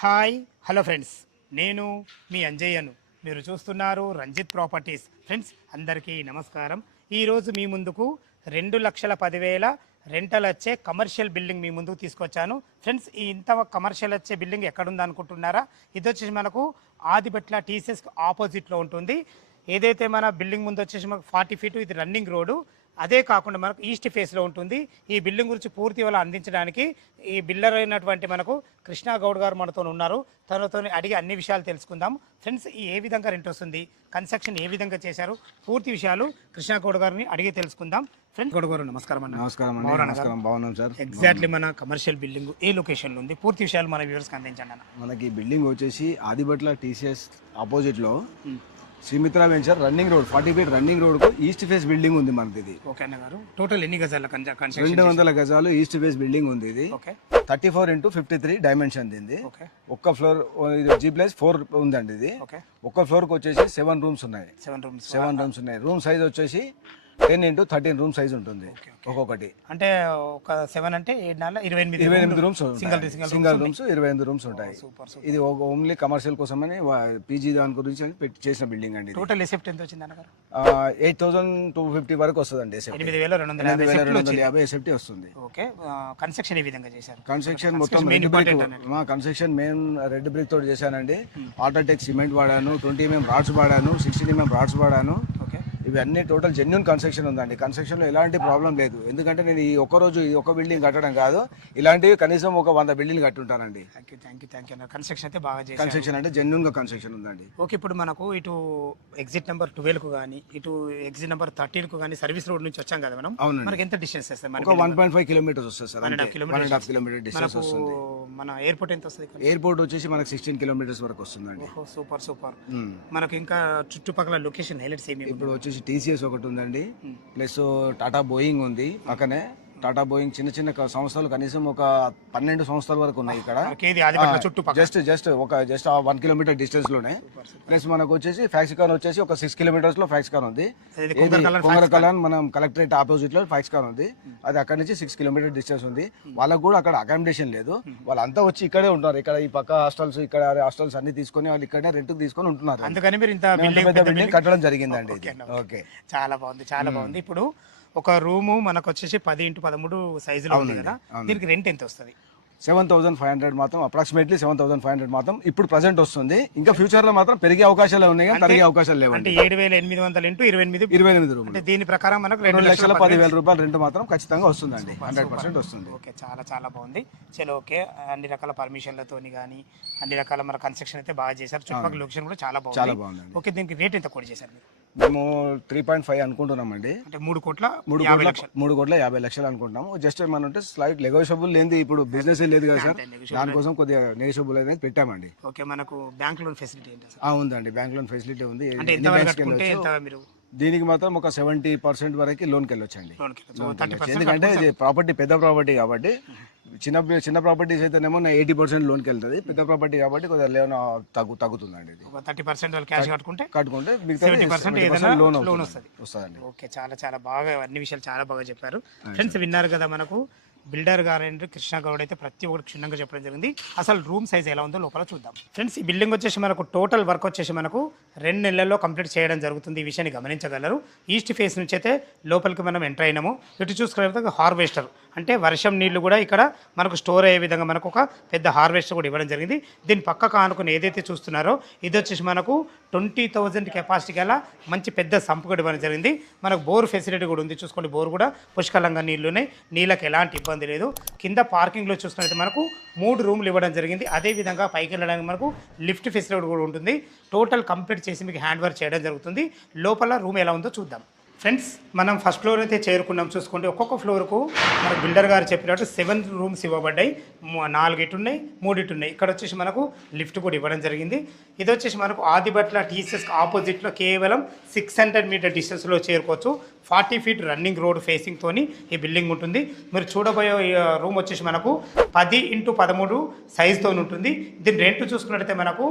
Hi hello friends, నేను మీ అంజయ్యను. మీరు చూస్తున్నారు రంజిత్ ప్రాపర్టీస్. ఫ్రెండ్స్ అందరికీ నమస్కారం. ఈరోజు మీ ముందుకు 2,10,000 రెంటల్ వచ్చే కమర్షియల్ బిల్డింగ్ మీ ముందుకు తీసుకొచ్చాను. ఫ్రెండ్స్ ఈ ఇంత కమర్షియల్ వచ్చే బిల్డింగ్ ఎక్కడుంది అనుకుంటున్నారా? ఇది వచ్చేసి మనకు ఆదిబట్ల టీసీఎస్ ఆపోజిట్లో ఉంటుంది. ఏదైతే మన బిల్డింగ్ ముందు వచ్చేసి మనకు 40 ఫీట్ ఇది రన్నింగ్ రోడ్డు. అదే కాకుండా మనకు ఈస్ట్ ఫేస్లో ఉంటుంది. ఈ బిల్డింగ్ గురించి పూర్తి వల్ల అందించడానికి ఈ బిల్డర్ అయినటువంటి మనకు కృష్ణా గౌడ్ గారు మనతో ఉన్నారు. తనతో అడిగి అన్ని విషయాలు తెలుసుకుందాం. ఫ్రెండ్స్ ఏ విధంగా రెంట్ వస్తుంది, కన్స్ట్రక్షన్ ఏ విధంగా చేశారు, పూర్తి విషయాలు కృష్ణా గౌడ్ గారిని అడిగి తెలుసుకుందాం. ఫ్రెండ్స్ గౌడ్ గారు నమస్కారం అన్న. నమస్కారం. బాగున్నాం సార్. ఎగ్జాక్ట్లీ మన కమర్షియల్ బిల్డింగ్ ఏ లొకేషన్లో ఉంది, పూర్తి విషయాలు మన వ్యూవర్స్కి అందించండి అన్న. మనకి బిల్డింగ్ వచ్చేసి ఆదిబట్ల టీసీఎస్ ఆపోజిట్లో Srimitra venture running road 40 feet running road కు ఈస్ట్ ఫేస్ బిల్డింగ్ ఉంది మనది. ఇది ఓకే అన్న గారు, టోటల్ ఎన్ని గజాల 200 గజాలు ఈస్ట్ ఫేస్ బిల్డింగ్ ఉంది. ఇది 34x53 డైమెన్షన్ దీన్ని. ఒక్క ఫ్లోర్ G+4 ఉందండి. ఇది ఒక్క ఫ్లోర్ కి వచ్చేసి 7 రూమ్స్ ఉన్నాయి. 7 రూమ్స్ ఉన్నాయి. రూమ్ సైజ్ వచ్చేసి 10x13 రూమ్ సైజ్ ఉంటుంది ఒక్కొక్కటి. అంటే ఒక 7 అంటే 28 రూమ్స్ సింగల్ రూమ్స్ 28 రూమ్స్ ఉంటాయి. ఇది ఓన్లీ కమర్షియల్ కోసం అని పీజీ దాని గురించి చేసిన బిల్డింగ్ అండి. టోటల్ ఎసెప్ట్ ఎంత వచ్చింది అన్నగారు? 8,250 వరకు వస్తుందండి. 8,250 ఎసెప్టీ వస్తుంది. ఓకే, కన్స్ట్రక్షన్ ఏ విధంగా చేశారు? కన్స్ట్రక్షన్ మొత్తం రెడ్ బ్రిక్. మా కన్స్ట్రక్షన్ మెయిన్ రెడ్ బ్రిక్ తోటి చేశానండి. ఆల్ట్రాటెక్ సిమెంట్ వాడాను, 20 mm రాడ్స్ వాడాను, 16 mm రాడ్స్ వాడాను. ఇవి అన్ని టోటల్ జెన్యూన్ కన్స్ట్రక్షన్ ఉందండి. కన్స్ట్రక్షన్ లో ఎలాంటి ప్రాబ్లం లేదు. ఎందుకంటే నేను ఈ ఒక్క రోజు ఈ ఒక్క బిల్డింగ్ కట్టడం కాదు, ఇలాంటివి కనీసం ఒక 100 బిల్డింగ్ కట్టుంటానండి. కన్స్ట్రక్షన్ అయితే బాగా చేశారు. కన్స్ట్రక్షన్ అంటే జెన్యూన్ గా కన్స్ట్రక్షన్ ఉందండి. ఓకే, ఇప్పుడు మనకు ఇటు ఎగ్జిట్ నెంబర్ 12 కు కానీ ఇటు ఎగ్జిట్ నెంబర్ 13 కు కానీ సర్వీస్ రోడ్ నుంచి వచ్చాం కదా మనం. మనకి ఎంత డిస్టెన్స్ వస్తుంది? ఒక 1.5 కిలోమీటర్స్ వస్తుంది సార్. 1.5 కిలోమీటర్ డిస్టెన్స్ వస్తుంది. మన ఎయిర్పోర్ట్ ఎంత వస్తుంది? ఎయిర్పోర్ట్ వచ్చేసి మనకు 16 కిలోమీటర్స్ వరకు వస్తుందండి. సూపర్. మనకి ఇంకా చుట్టుపక్కల లొకేషన్ హైలైట్స్ ఏమి? ఇప్పుడు వచ్చేసి టీసీఎస్ ఒకటి ఉందండి, ప్లస్ టాటా బోయింగ్ ఉంది పక్కనే. టాటా బోయింగ్ చిన్న చిన్న సంస్థలు కనీసం ఒక 12 సంస్థల వరకు ఉన్నాయి ఇక్కడ. జస్ట్ 1 కిలోమీటర్ డిస్టెన్స్ లోనే. ప్లస్ మనకు వచ్చేసి ఫ్యాక్సికాన్ వచ్చేసి ఒక 6 కిలోమీటర్స్ లో ఫ్యాక్సికాన్ ఉంది. కొంగరకలాన్ మనం కలెక్టరేట్ ఆపోజిట్ లో ఫ్యాక్సికాన్ ఉంది. అది అక్కడ నుంచి 6 కిలోమీటర్ డిస్టెన్స్ ఉంది. వాళ్ళకు కూడా అక్కడ అకామిడేషన్ లేదు. వాళ్ళంతా వచ్చి ఇక్కడే ఉంటారు. ఇక్కడ ఈ పక్క హాస్టల్స్, ఇక్కడ హాస్టల్స్ అన్ని తీసుకొని వాళ్ళు ఇక్కడే రెంట్ తీసుకొని ఉంటున్నారు. అందుకని మీరు ఇంత బిల్డింగ్ కట్టడం జరిగిందండి. ఓకే, చాలా బాగుంది. ఇప్పుడు ఒక రూము మనకు వచ్చేసి 10x13 సైజులో ఉంది కదా, దీనికి రెంట్ ఎంత వస్తుంది? 7,500 మాత్రం, అప్రాక్సిమేట్లీ 7,500 మాత్రం ఇప్పుడు ప్రెసెంట్ వస్తుంది. ఇంకా ఫ్యూచర్ లో మాత్రం పెరిగే అవకాశాలు ఉన్నాయి, తరిగే అవకాశాలు లేవు. అంటే 7,800 ఇంటూ 28 రూపాయలు. అంటే దీని ప్రకారం మనకు 2,10,000 రూపాయలు రెంట్ మాత్రం ఖచ్చితంగా వస్తుందండి. 100% వస్తుంది. ఓకే, చాలా బాగుంది. చలో ఓకే, అన్ని రకాల పర్మిషన్లతోని కానీ అన్ని రకాల మన కన్స్ట్రక్షన్ అయితే బాగా చేశారు. చుట్టుపక్కల లొకేషన్ కూడా చాలా బాగుంది. ఓకే, దీనికి రేట్ ఎంత కోట్ చేశారు? మేము 3.5 అనుకుంటున్నామండి. అంటే 3,50,00,000 అనుకుంటున్నాము. జస్ట్ ఏమన్నా స్లైట్ నెగోషియబుల్ లేని ఇప్పుడు బిజినెస్ లేదు కదా సార్, దానికోసం కొద్దిగా నెగోషియబుల్ అనేది పెట్టామండి. ఓకే, మనకు బ్యాంక్ లోన్ ఫెసిలిటీ ఉందండి. బ్యాంక్ లోన్ ఫెసిలిటీ ఉంది. దీనికి మాత్రం ఒక 70% వరకు లోన్కి వెళ్ళొచ్చండి. ఎందుకంటే ఇది ప్రాపర్టీ పెద్ద ప్రాపర్టీ కాబట్టి. చిన్న ప్రాపర్టీస్ అయితేనేమో 80% లోన్కి వెళ్తుంది. పెద్ద ప్రాపర్టీ కాబట్టి కొద్దిగా తగ్గుతుందండి. 30% క్యాష్ కట్టుకుంటే లోన్ వస్తుందండి. ఓకే, చాలా బాగా అన్ని విషయాలు చాలా బాగా చెప్పారు. ఫ్రెండ్స్ విన్నారు కదా, మనకు బిల్డర్ గారు కృష్ణ గౌడ్ అయితే ప్రతి ఒక్కటి క్షుణ్ణంగా చెప్పడం జరిగింది. అసలు రూమ్ సైజ్ ఎలా ఉందో లోపల చూద్దాం. ఫ్రెండ్స్ ఈ బిల్డింగ్ వచ్చేసి మనకు టోటల్ వర్క్ వచ్చేసి మనకు 2 నెలల్లో కంప్లీట్ చేయడం జరుగుతుంది. ఈ విషయాన్ని గమనించగలరు. ఈస్ట్ ఫేస్ నుంచి అయితే లోపలికి మనం ఎంటర్ అయినాము. ఇటు చూసుకునే హార్వెస్టర్ అంటే వర్షం నీళ్లు కూడా ఇక్కడ మనకు స్టోర్ అయ్యే విధంగా మనకు ఒక పెద్ద హార్వెస్టర్ కూడా ఇవ్వడం జరిగింది. దీని పక్కకు ఆనుకుని ఏదైతే చూస్తున్నారో ఇది వచ్చేసి మనకు 20,000 కెపాసిటీ గల మంచి పెద్ద సంపు కూడా ఇవ్వడం జరిగింది. మనకు బోర్ ఫెసిలిటీ కూడా ఉంది. చూసుకోండి, బోర్ కూడా పుష్కలంగా నీళ్లున్నాయి. నీళ్ళకి ఎలాంటి ఇబ్బంది లేదు. కింద పార్కింగ్లో చూసుకున్నట్టు మనకు 3 రూమ్లు ఇవ్వడం జరిగింది. అదేవిధంగా పైకి వెళ్ళడానికి మనకు లిఫ్ట్ ఫెసిలిటీ కూడా ఉంటుంది. టోటల్ కంప్లీట్ చేసి మీకు హ్యాండ్ వర్క్ చేయడం జరుగుతుంది. లోపల రూమ్ ఎలా ఉందో చూద్దాం. ఫ్రెండ్స్ మనం ఫస్ట్ ఫ్లోర్ అయితే చేరుకున్నాం. చూసుకోండి, ఒక్కొక్క ఫ్లోర్కు మన బిల్డర్ గారు చెప్పినట్టు 7 రూమ్స్ ఇవ్వబడ్డాయి. 4 ఇటు ఉన్నాయి, 3 ఇటు ఉన్నాయి. ఇక్కడ వచ్చేసి మనకు లిఫ్ట్ కూడా ఇవ్వడం జరిగింది. ఇది వచ్చేసి మనకు ఆదిబట్ల టీసీఎస్ ఆపోజిట్లో కేవలం 600 మీటర్ డిస్టెన్స్లో చేరుకోవచ్చు. 40 ఫీట్ రన్నింగ్ రోడ్ ఫేసింగ్ తోని ఈ బిల్డింగ్ ఉంటుంది. మీరు చూడబోయే రూమ్ వచ్చేసి మనకు 10x13 సైజుతో ఉంటుంది. దీని రెంట్ చూసుకున్నట్టయితే మనకు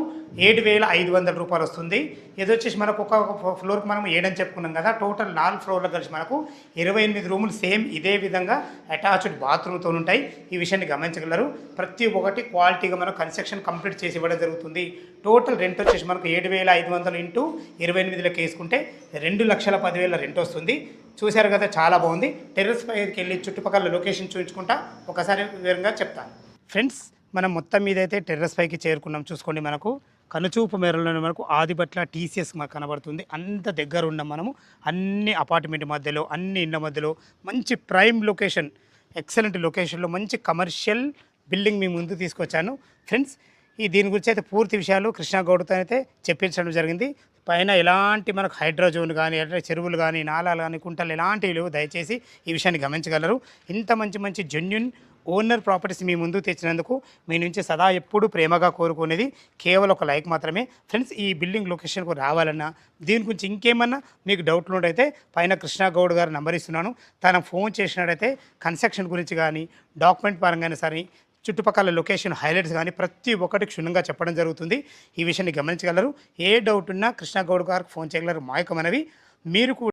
7,500 రూపాయలు వస్తుంది. ఇది వచ్చేసి మనకు ఒక ఫ్లోర్కి మనం 7 అని చెప్పుకున్నాం కదా, టోటల్ 4 ఫ్లోర్లకు కలిసి మనకు 28 రూములు సేమ్ ఇదే విధంగా అటాచ్డ్ బాత్రూమ్తో ఉంటాయి. ఈ విషయాన్ని గమనించగలరు. ప్రతి ఒక్కటి క్వాలిటీగా మనం కన్స్ట్రక్షన్ కంప్లీట్ చేసి ఇవ్వడం జరుగుతుంది. టోటల్ రెంట్ వచ్చేసి మనకు 7,500 ఇంటూ 28 వేసుకుంటే 2,10,000 రెంట్ వస్తుంది. చూశారు కదా, చాలా బాగుంది. టెర్రస్ పైకి వెళ్ళి చుట్టుపక్కల లొకేషన్ చూపించుకుంటా ఒకసారి వివరంగా చెప్తాను. ఫ్రెండ్స్, మనం మొత్తం మీద అయితే టెర్రస్ పైకి చేరుకున్నాం. చూసుకోండి, మనకు కనుచూపు మేరలోనే మనకు ఆదిబట్ల టీసీఎస్ మాకు కనబడుతుంది. అంత దగ్గర ఉన్నాం మనము. అన్ని అపార్ట్మెంట్ మధ్యలో, అన్ని ఇళ్ళ మధ్యలో మంచి ప్రైమ్ లొకేషన్, ఎక్సలెంట్ లొకేషన్లో మంచి కమర్షియల్ బిల్డింగ్ మీ ముందు తీసుకొచ్చాను. ఫ్రెండ్స్, దీని గురించి అయితే పూర్తి విషయాలు కృష్ణ గౌడ్తో అయితే చెప్పించడం జరిగింది. పైన ఎలాంటి మనకు హైడ్రోజోన్ కానీ, చెరువులు కానీ, నాలాలు కానీ, కుంటలు ఎలాంటివి లేవు. దయచేసి ఈ విషయాన్ని గమనించగలరు. ఇంత మంచి జెన్యున్ ఓనర్ ప్రాపర్టీస్ మీ ముందు తెచ్చినందుకు మీ నుంచి సదా ఎప్పుడు ప్రేమగా కోరుకునేది కేవలం ఒక లైక్ మాత్రమే. ఫ్రెండ్స్, ఈ బిల్డింగ్ లొకేషన్కు రావాలన్నా, దీని గురించి ఇంకేమన్నా మీకు డౌట్లు ఉంటే పైన కృష్ణ గౌడ్ గారు నంబర్ ఇస్తున్నాను. తన ఫోన్ చేసినట్టయితే కన్స్ట్రక్షన్ గురించి కానీ, డాక్యుమెంట్ పరంగానే సరే, చుట్టుపక్కల లొకేషన్ హైలైట్స్ కానీ ప్రతి ఒక్కటి క్షుణ్ణంగా చెప్పడం జరుగుతుంది. ఈ విషయాన్ని గమనించగలరు. ఏ డౌట్ ఉన్నా కృష్ణ గౌడ్ గారికి ఫోన్ చేయగలరు. మా యొక్క మనవి. మీరు